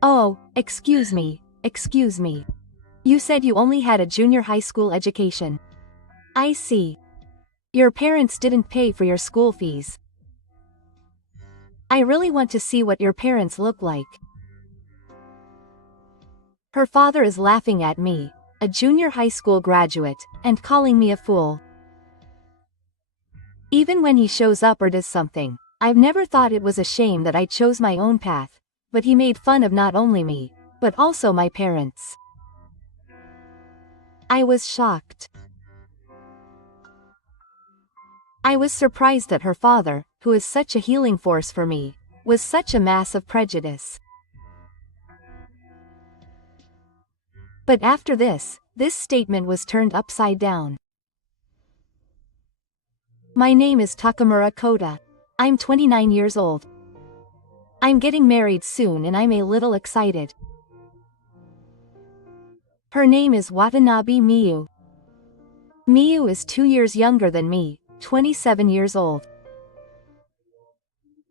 Oh, excuse me, excuse me. You said you only had a junior high school education. I see. Your parents didn't pay for your school fees. I really want to see what your parents look like. Her father is laughing at me, a junior high school graduate, and calling me a fool. Even when he shows up or does something, I've never thought it was a shame that I chose my own path, but he made fun of not only me, but also my parents. I was shocked. I was surprised that her father, who is such a healing force for me, was such a mass of prejudice. But after this statement was turned upside down. My name is Takamura Koda. I'm 29 years old. I'm getting married soon and I'm a little excited. Her name is Watanabe Miyu. Miyu is 2 years younger than me, 27 years old.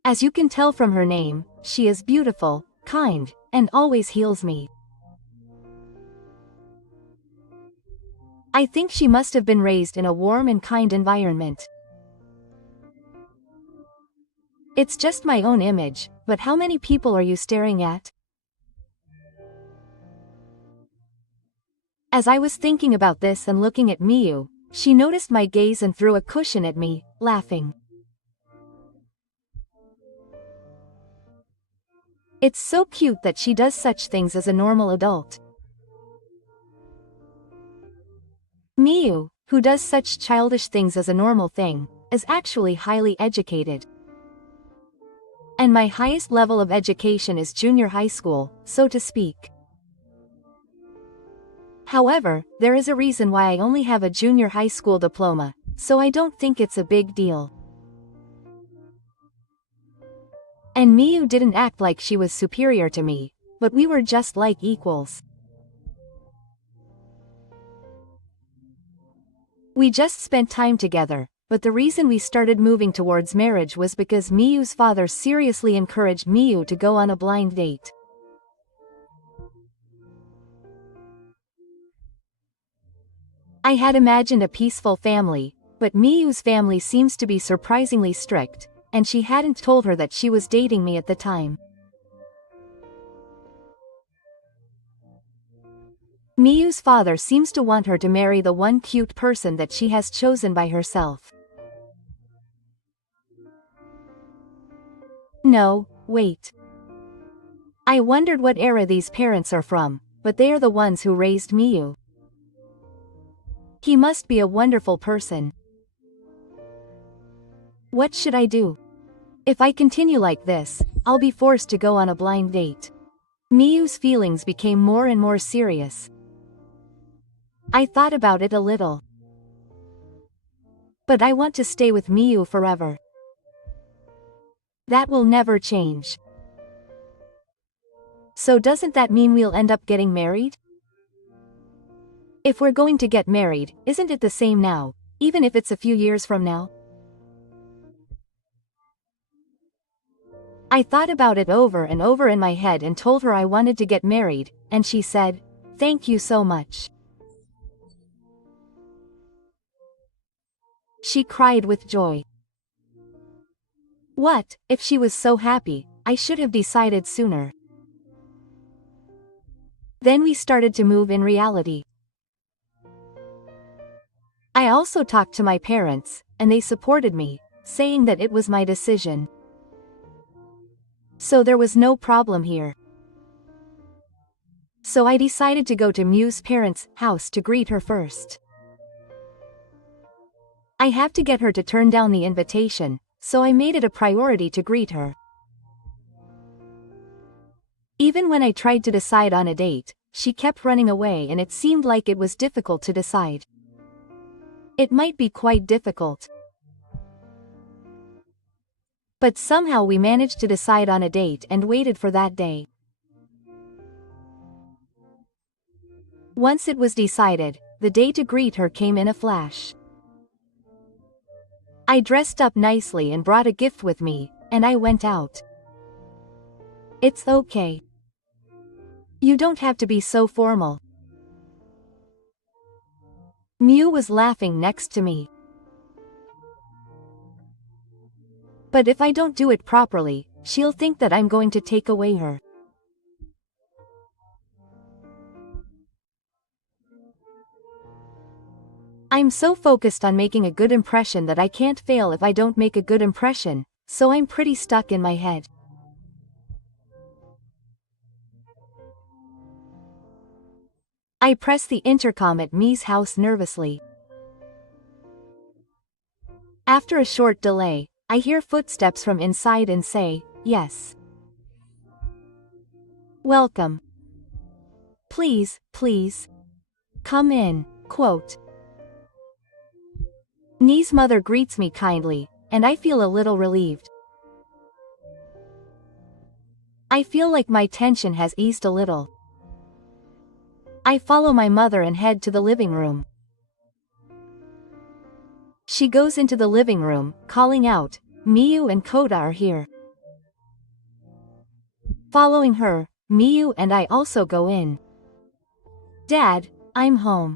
As you can tell from her name, she is beautiful, kind, and always heals me. I think she must have been raised in a warm and kind environment. It's just my own image, but how many people are you staring at? As I was thinking about this and looking at Miyu, she noticed my gaze and threw a cushion at me, laughing. It's so cute that she does such things as a normal adult. Miyu, who does such childish things as a normal thing, is actually highly educated. And my highest level of education is junior high school, so to speak. However, there is a reason why I only have a junior high school diploma, so I don't think it's a big deal. And Miyu didn't act like she was superior to me, but we were just like equals. We just spent time together, but the reason we started moving towards marriage was because Miyu's father seriously encouraged Miyu to go on a blind date. I had imagined a peaceful family, but Miyu's family seems to be surprisingly strict, and she hadn't told her that she was dating me at the time. Miyu's father seems to want her to marry the one cute person that she has chosen by herself. No, wait. I wondered what era these parents are from, but they are the ones who raised Miyu. He must be a wonderful person. What should I do? If I continue like this, I'll be forced to go on a blind date. Miyu's feelings became more and more serious. I thought about it a little. But I want to stay with Miyu forever. That will never change. So doesn't that mean we'll end up getting married? If we're going to get married, isn't it the same now, even if it's a few years from now? I thought about it over and over in my head and told her I wanted to get married, and she said, "Thank you so much." She cried with joy. What, if she was so happy, I should have decided sooner. Then we started to move in reality. I also talked to my parents, and they supported me, saying that it was my decision. So there was no problem here. So I decided to go to Miyu's parents' house to greet her first. I have to get her to turn down the invitation, so I made it a priority to greet her. Even when I tried to decide on a date, she kept running away and it seemed like it was difficult to decide. It might be quite difficult. But somehow we managed to decide on a date and waited for that day. Once it was decided, the day to greet her came in a flash. I dressed up nicely and brought a gift with me, and I went out. It's okay. You don't have to be so formal. Miu was laughing next to me. But if I don't do it properly, she'll think that I'm going to take away her. I'm so focused on making a good impression that I can't fail if I don't make a good impression, so I'm pretty stuck in my head. I press the intercom at Mi's house nervously. After a short delay, I hear footsteps from inside and say, "Yes. Welcome. Please, please. Come in." Quote. Ni's mother greets me kindly, and I feel a little relieved. I feel like my tension has eased a little. I follow my mother and head to the living room. She goes into the living room, calling out, "Miu and Koda are here." Following her, Miu and I also go in. "Dad, I'm home."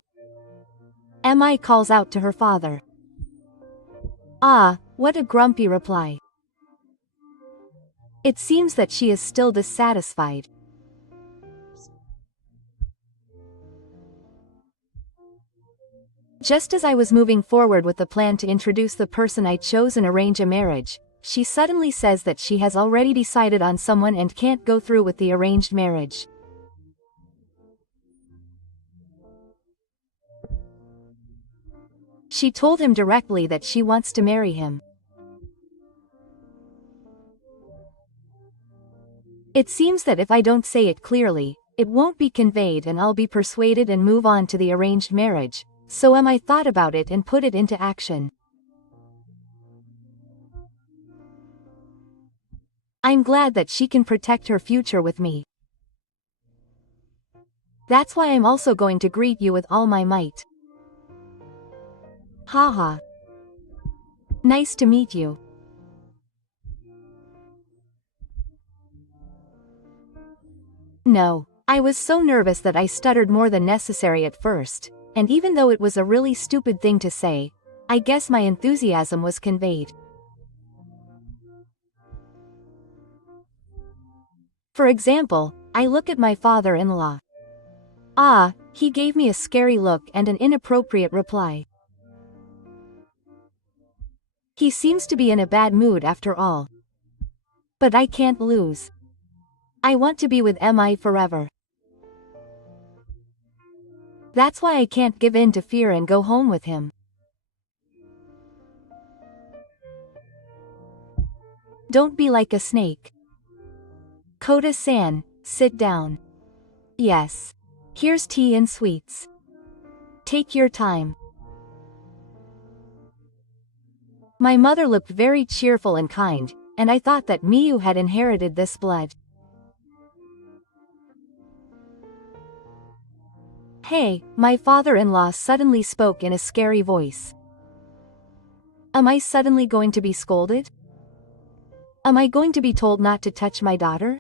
Mi calls out to her father. Ah, what a grumpy reply. It seems that she is still dissatisfied. Just as I was moving forward with the plan to introduce the person I chose and arrange a marriage, she suddenly says that she has already decided on someone and can't go through with the arranged marriage. She told him directly that she wants to marry him. It seems that if I don't say it clearly, it won't be conveyed and I'll be persuaded and move on to the arranged marriage, so I thought about it and put it into action. I'm glad that she can protect her future with me. That's why I'm also going to greet you with all my might. Haha. Nice to meet you. No, I was so nervous that I stuttered more than necessary at first, and even though it was a really stupid thing to say, I guess my enthusiasm was conveyed. For example, I look at my father-in-law. Ah, he gave me a scary look and an inappropriate reply. He seems to be in a bad mood after all. But I can't lose. I want to be with Mi forever. That's why I can't give in to fear and go home with him. Don't be like a snake. Koda-san, sit down. Yes. Here's tea and sweets. Take your time. My mother looked very cheerful and kind, and I thought that Miu had inherited this blood. Hey, my father-in-law suddenly spoke in a scary voice. Am I suddenly going to be scolded? Am I going to be told not to touch my daughter?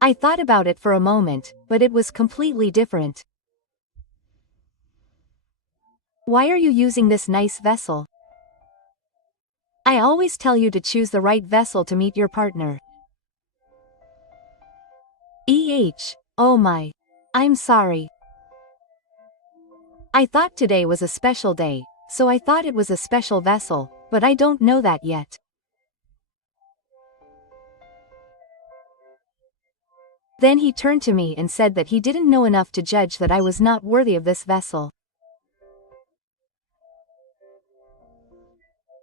I thought about it for a moment, but it was completely different. Why are you using this nice vessel? I always tell you to choose the right vessel to meet your partner. Oh my. I'm sorry. I thought today was a special day, so I thought it was a special vessel, but I don't know that yet. Then he turned to me and said that he didn't know enough to judge that I was not worthy of this vessel.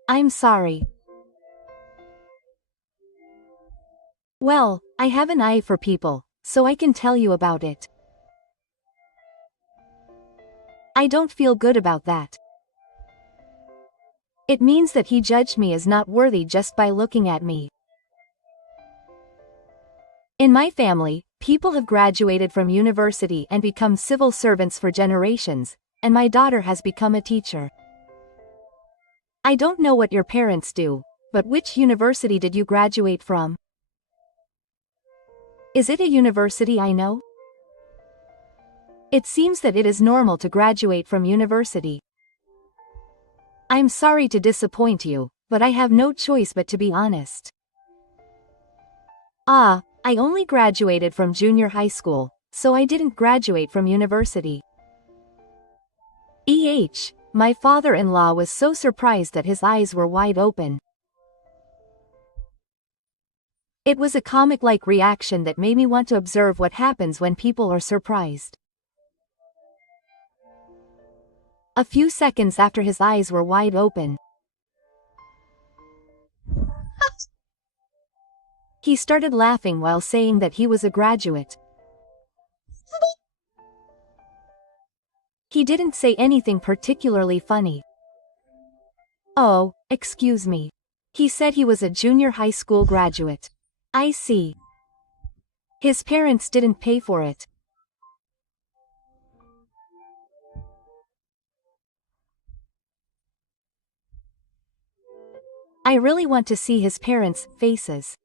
I'm sorry. Well, I have an eye for people, so I can tell you about it. I don't feel good about that. It means that he judged me as not worthy just by looking at me. In my family, people have graduated from university and become civil servants for generations, and my daughter has become a teacher. I don't know what your parents do, but which university did you graduate from? Is it a university I know? It seems that it is normal to graduate from university. I'm sorry to disappoint you, but I have no choice but to be honest. I only graduated from junior high school, so I didn't graduate from university. My father-in-law was so surprised that his eyes were wide open. It was a comic-like reaction that made me want to observe what happens when people are surprised. A few seconds after his eyes were wide open, he started laughing while saying that he was a graduate. He didn't say anything particularly funny. Oh, excuse me. He said he was a junior high school graduate. I see. His parents didn't pay for it. I really want to see his parents' faces.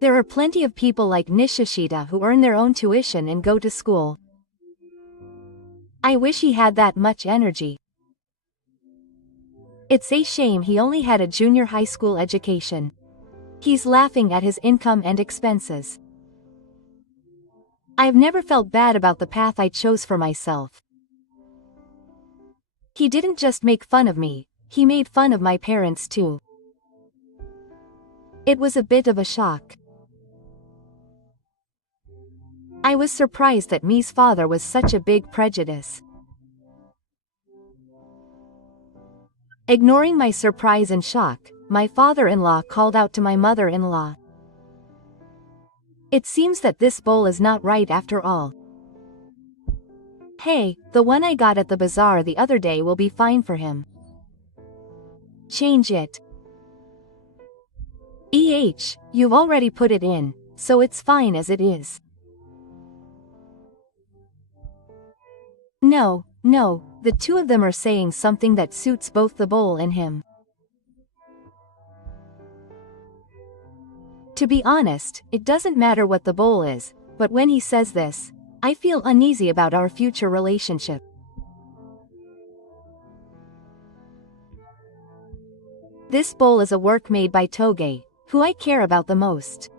There are plenty of people like Nishishita who earn their own tuition and go to school. I wish he had that much energy. It's a shame he only had a junior high school education. He's laughing at his income and expenses. I've never felt bad about the path I chose for myself. He didn't just make fun of me, he made fun of my parents too. It was a bit of a shock. I was surprised that Mi's father was such a big prejudice. Ignoring my surprise and shock, my father-in-law called out to my mother-in-law. It seems that this bowl is not right after all. Hey, the one I got at the bazaar the other day will be fine for him. Change it. You've already put it in, so it's fine as it is. No, the two of them are saying something that suits both the bowl and him. To be honest, it doesn't matter what the bowl is, but when he says this, I feel uneasy about our future relationship. This bowl is a work made by Toge, who I care about the most.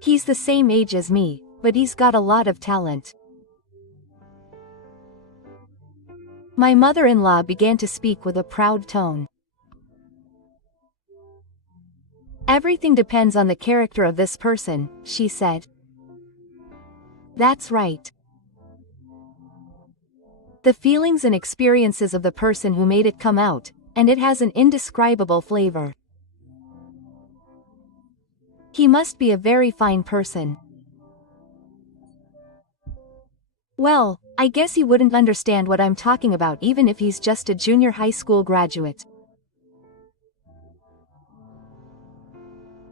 He's the same age as me, but he's got a lot of talent. My mother-in-law began to speak with a proud tone. Everything depends on the character of this person, she said. That's right. The feelings and experiences of the person who made it come out, and it has an indescribable flavor. He must be a very fine person. Well, I guess he wouldn't understand what I'm talking about even if he's just a junior high school graduate.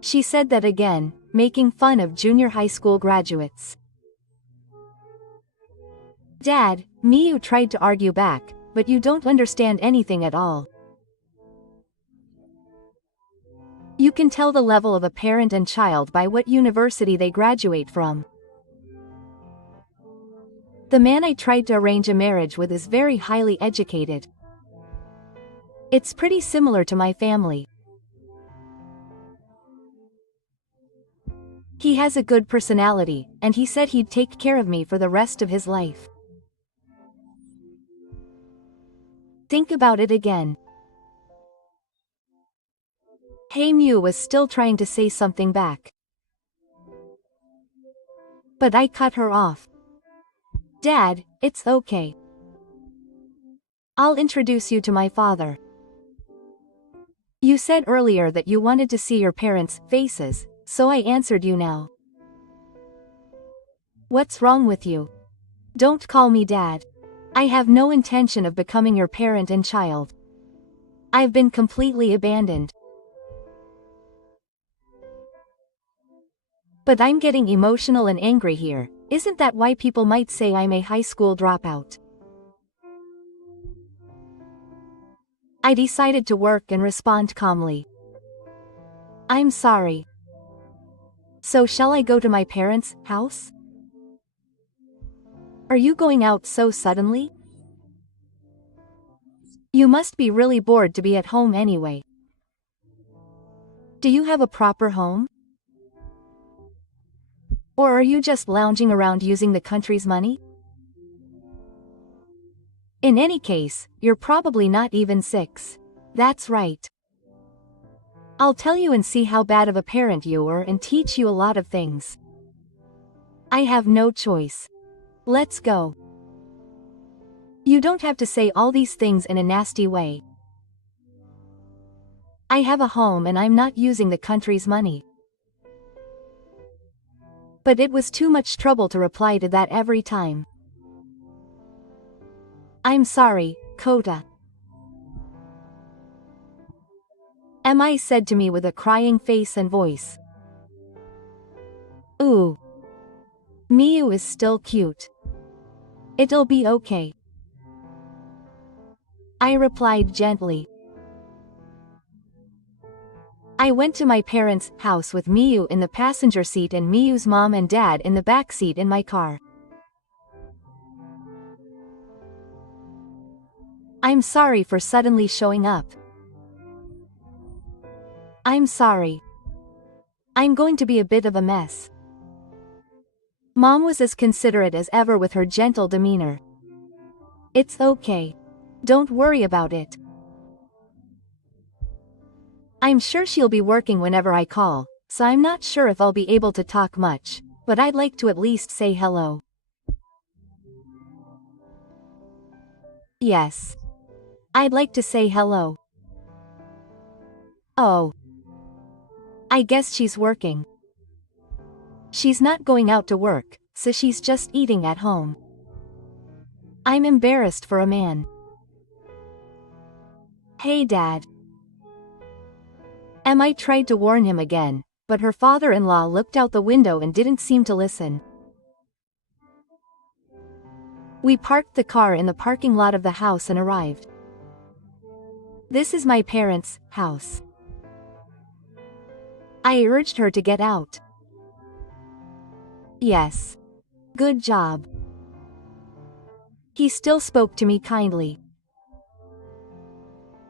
She said that again, making fun of junior high school graduates. Dad, Miyu tried to argue back, but you don't understand anything at all. You can tell the level of a parent and child by what university they graduate from. The man I tried to arrange a marriage with is very highly educated. It's pretty similar to my family. He has a good personality, and he said he'd take care of me for the rest of his life. Think about it again. Hey Miyu was still trying to say something back. But I cut her off. Dad, it's okay. I'll introduce you to my father. You said earlier that you wanted to see your parents' faces, so I answered you now. What's wrong with you? Don't call me Dad. I have no intention of becoming your parent and child. I've been completely abandoned. But I'm getting emotional and angry here. Isn't that why people might say I'm a high school dropout? I decided to work and respond calmly. I'm sorry. So shall I go to my parents' house? Are you going out so suddenly? You must be really bored to be at home anyway. Do you have a proper home? Or are you just lounging around using the country's money? In any case, you're probably not even 6. That's right. I'll tell you and see how bad of a parent you are and teach you a lot of things. I have no choice. Let's go. You don't have to say all these things in a nasty way. I have a home and I'm not using the country's money. But it was too much trouble to reply to that every time. I'm sorry, Kota. Mi said to me with a crying face and voice. Ooh. Miyu is still cute. It'll be okay. I replied gently. I went to my parents' house with Miyu in the passenger seat and Miyu's mom and dad in the back seat in my car. I'm sorry for suddenly showing up. I'm sorry. I'm going to be a bit of a mess. Mom was as considerate as ever with her gentle demeanor. It's okay. Don't worry about it. I'm sure she'll be working whenever I call, so I'm not sure if I'll be able to talk much, but I'd like to at least say hello. Yes. I'd like to say hello. Oh. I guess she's working. She's not going out to work, so she's just eating at home. I'm embarrassed for a man. Hey Dad. Mi tried to warn him again, but her father-in-law looked out the window and didn't seem to listen. We parked the car in the parking lot of the house and arrived. This is my parents' house. I urged her to get out. Yes. Good job. He still spoke to me kindly.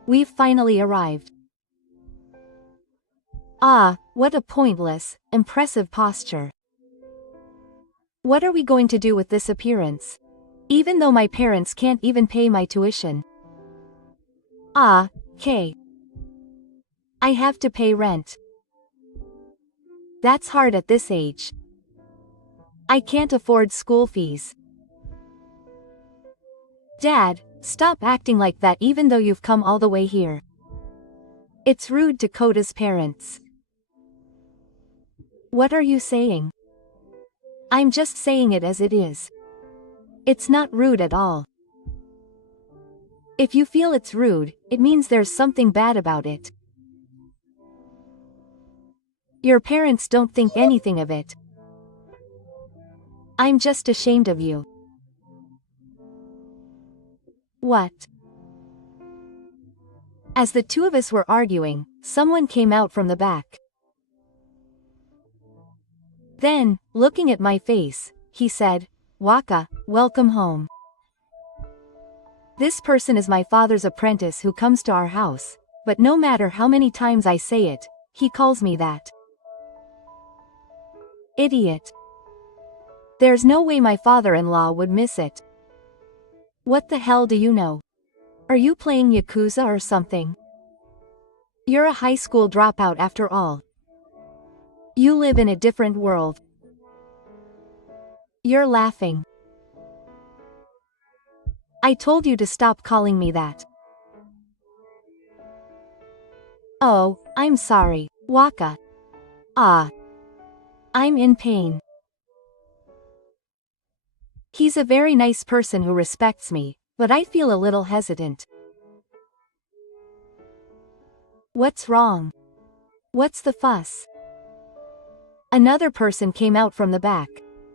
We've finally arrived. Ah, what a pointless, impressive posture. What are we going to do with this appearance? Even though my parents can't even pay my tuition. Ah, Kay. I have to pay rent. That's hard at this age. I can't afford school fees. Dad, stop acting like that even though you've come all the way here. It's rude to Kota's parents. What are you saying? I'm just saying it as it is. It's not rude at all. If you feel it's rude, it means there's something bad about it. Your parents don't think anything of it. I'm just ashamed of you. What? As the two of us were arguing, someone came out from the back. Then, looking at my face, he said, Waka, welcome home. This person is my father's apprentice who comes to our house, but no matter how many times I say it, he calls me that. Idiot. There's no way my father-in-law would miss it. What the hell do you know? Are you playing Yakuza or something? You're a high school dropout after all. You live in a different world. You're laughing. I told you to stop calling me that. Oh, I'm sorry, Waka. Ah. I'm in pain. He's a very nice person who respects me, but I feel a little hesitant. What's wrong? What's the fuss? Another person came out from the back.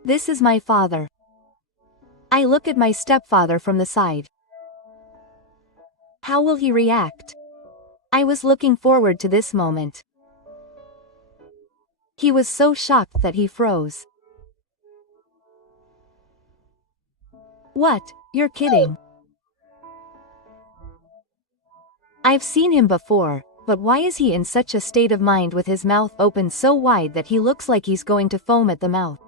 This is my father. I look at my stepfather from the side. How will he react? I was looking forward to this moment. He was so shocked that he froze. What? You're kidding. I've seen him before, but why is he in such a state of mind with his mouth open so wide that he looks like he's going to foam at the mouth?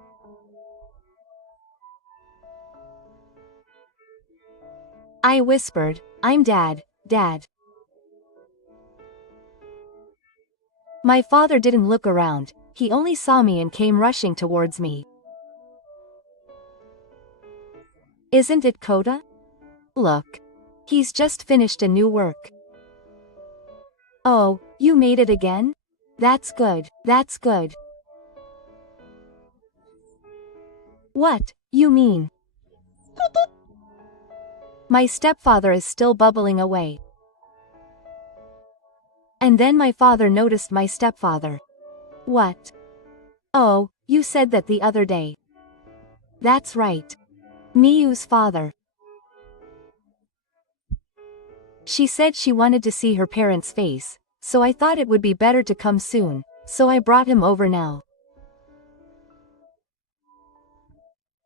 I whispered, I'm Dad, Dad. My father didn't look around, he only saw me and came rushing towards me. Isn't it Coda? Look. He's just finished a new work. Oh, you made it again? That's good, that's good. What, you mean? My stepfather is still bubbling away. And then my father noticed my stepfather. What? Oh, you said that the other day. That's right. Miyu's father. She said she wanted to see her parents' face, so I thought it would be better to come soon, so I brought him over now.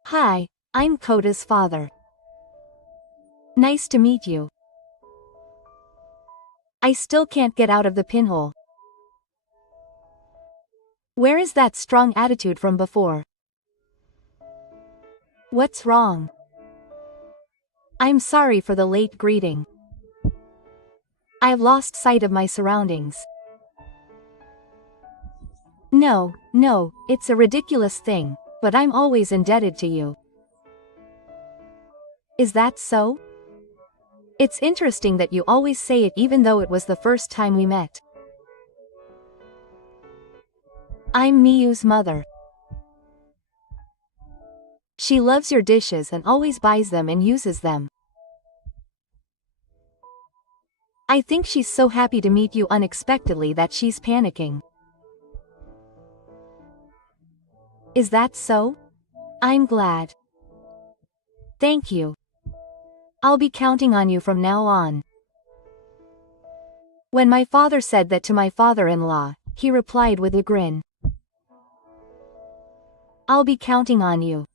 Hi, I'm Koda's father. Nice to meet you. I still can't get out of the pinhole. Where is that strong attitude from before? What's wrong? I'm sorry for the late greeting. I've lost sight of my surroundings. No, it's a ridiculous thing, but I'm always indebted to you. Is that so? It's interesting that you always say it even though it was the first time we met. I'm Miyu's mother. She loves your dishes and always buys them and uses them. I think she's so happy to meet you unexpectedly that she's panicking. Is that so? I'm glad. Thank you. I'll be counting on you from now on. When my father said that to my father-in-law, he replied with a grin. I'll be counting on you.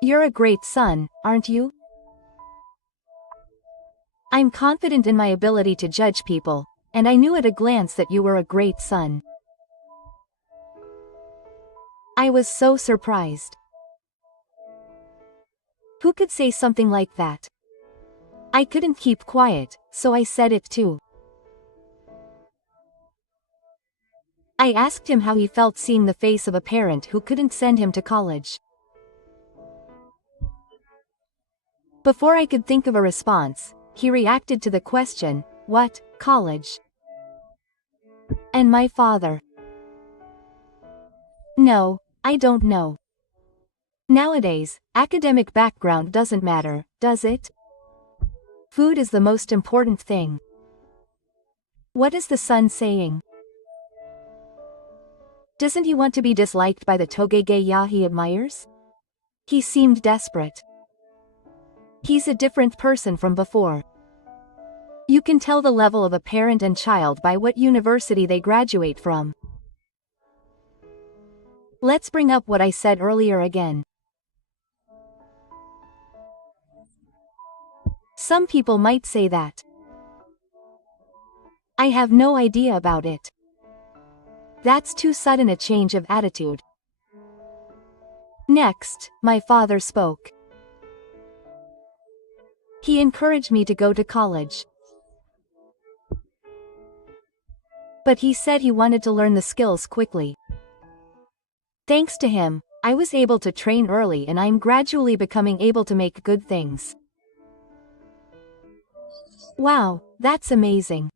You're a great son, aren't you? I'm confident in my ability to judge people, and I knew at a glance that you were a great son. I was so surprised. Who could say something like that? I couldn't keep quiet, so I said it too. I asked him how he felt seeing the face of a parent who couldn't send him to college. Before I could think of a response, he reacted to the question, what, college? And my father. No, I don't know. Nowadays, academic background doesn't matter, does it? Food is the most important thing. What is the son saying? Doesn't he want to be disliked by the Togegeya he admires? He seemed desperate. He's a different person from before. You can tell the level of a parent and child by what university they graduate from. Let's bring up what I said earlier again. Some people might say that. I have no idea about it. That's too sudden a change of attitude. Next, my father spoke. He encouraged me to go to college. But he said he wanted to learn the skills quickly. Thanks to him, I was able to train early and I'm gradually becoming able to make good things. Wow, that's amazing.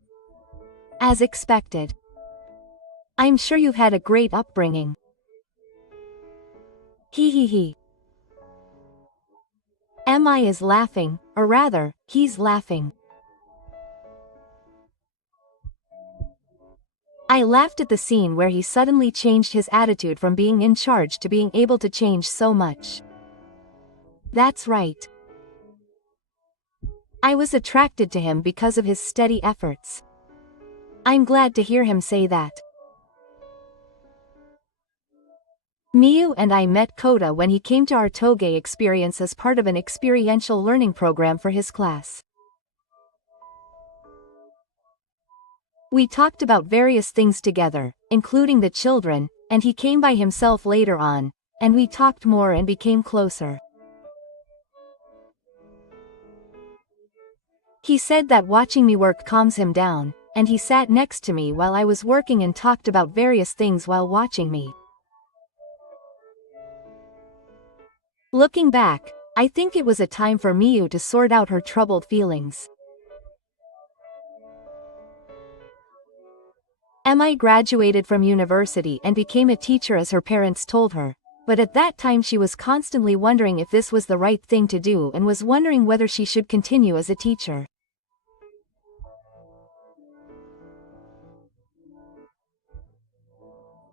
As expected. I'm sure you've had a great upbringing. He. Mi is laughing, or rather, he's laughing. I laughed at the scene where he suddenly changed his attitude from being in charge to being able to change so much. That's right. I was attracted to him because of his steady efforts. I'm glad to hear him say that. Miyu and I met Kota when he came to our Toge experience as part of an experiential learning program for his class. We talked about various things together, including the children, and he came by himself later on, and we talked more and became closer. He said that watching me work calms him down, and he sat next to me while I was working and talked about various things while watching me. Looking back, I think it was a time for Miyu to sort out her troubled feelings. Mi graduated from university and became a teacher as her parents told her, but at that time she was constantly wondering if this was the right thing to do and was wondering whether she should continue as a teacher.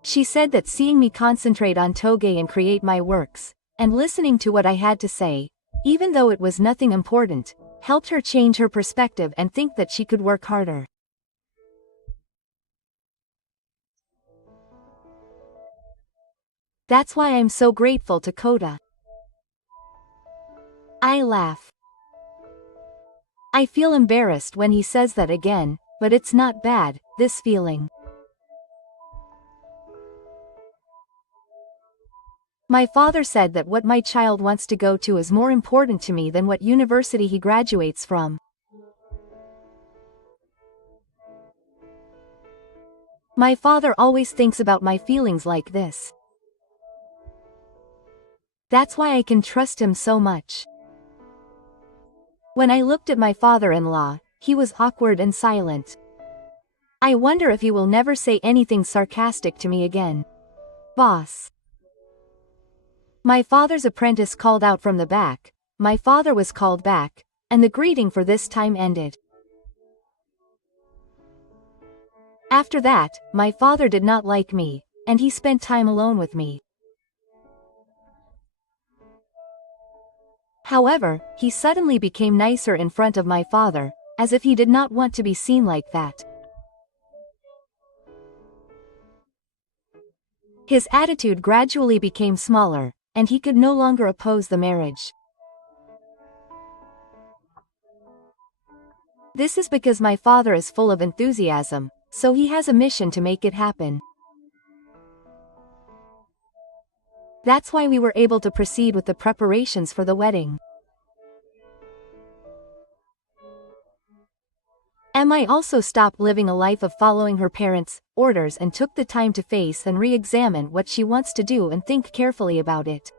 She said that seeing me concentrate on Toge and create my works, and listening to what I had to say, even though it was nothing important, helped her change her perspective and think that she could work harder. That's why I'm so grateful to Kota. I laugh. I feel embarrassed when he says that again, but it's not bad, this feeling. My father said that what my child wants to go to is more important to me than what university he graduates from. My father always thinks about my feelings like this. That's why I can trust him so much. When I looked at my father-in-law, he was awkward and silent. I wonder if he will never say anything sarcastic to me again. Boss. My father's apprentice called out from the back, my father was called back, and the greeting for this time ended. After that, my father did not like me, and he spent time alone with me. However, he suddenly became nicer in front of my father, as if he did not want to be seen like that. His attitude gradually became smaller, and he could no longer oppose the marriage. This is because my father is full of enthusiasm, so he has a mission to make it happen. That's why we were able to proceed with the preparations for the wedding. Mi also stopped living a life of following her parents' orders and took the time to face and re-examine what she wants to do and think carefully about it.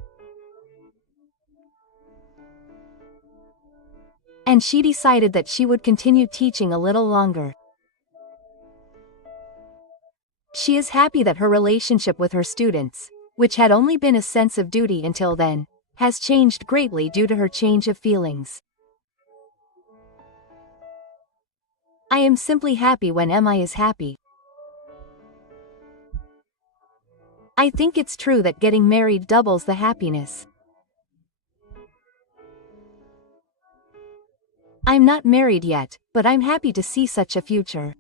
And she decided that she would continue teaching a little longer. She is happy that her relationship with her students, which had only been a sense of duty until then, has changed greatly due to her change of feelings. I am simply happy when Mi is happy. I think it's true that getting married doubles the happiness. I'm not married yet, but I'm happy to see such a future.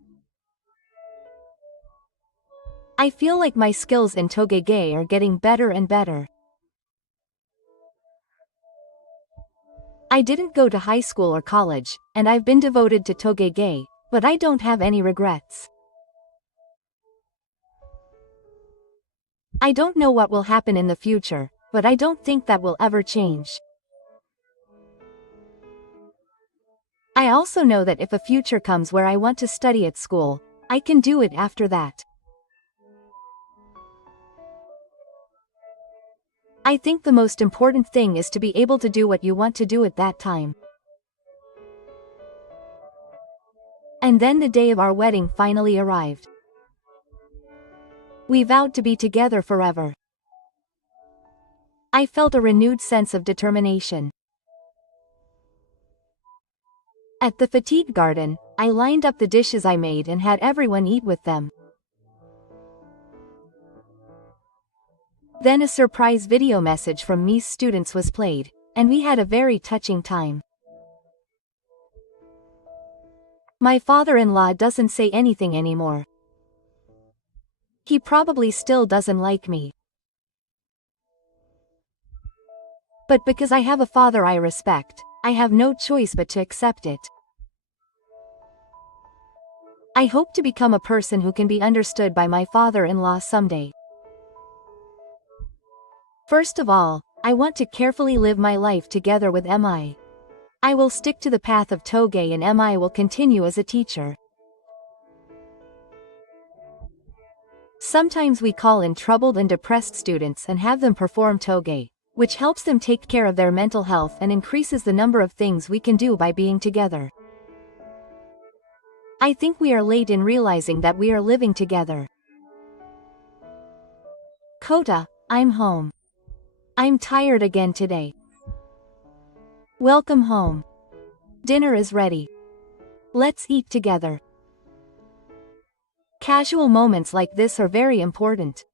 I feel like my skills in Togege are getting better and better. I didn't go to high school or college, and I've been devoted to Togege, but I don't have any regrets. I don't know what will happen in the future, but I don't think that will ever change. I also know that if a future comes where I want to study at school, I can do it after that. I think the most important thing is to be able to do what you want to do at that time. And then the day of our wedding finally arrived. We vowed to be together forever. I felt a renewed sense of determination. At the fatigue garden, I lined up the dishes I made and had everyone eat with them. Then a surprise video message from Mi's students was played, and we had a very touching time. My father-in-law doesn't say anything anymore. He probably still doesn't like me. But because I have a father I respect, I have no choice but to accept it. I hope to become a person who can be understood by my father-in-law someday. First of all, I want to carefully live my life together with Mi. I will stick to the path of Toge and Mi will continue as a teacher. Sometimes we call in troubled and depressed students and have them perform Toge, which helps them take care of their mental health and increases the number of things we can do by being together. I think we are late in realizing that we are living together. Kota, I'm home. I'm tired again today. Welcome home. Dinner is ready. Let's eat together. Casual moments like this are very important.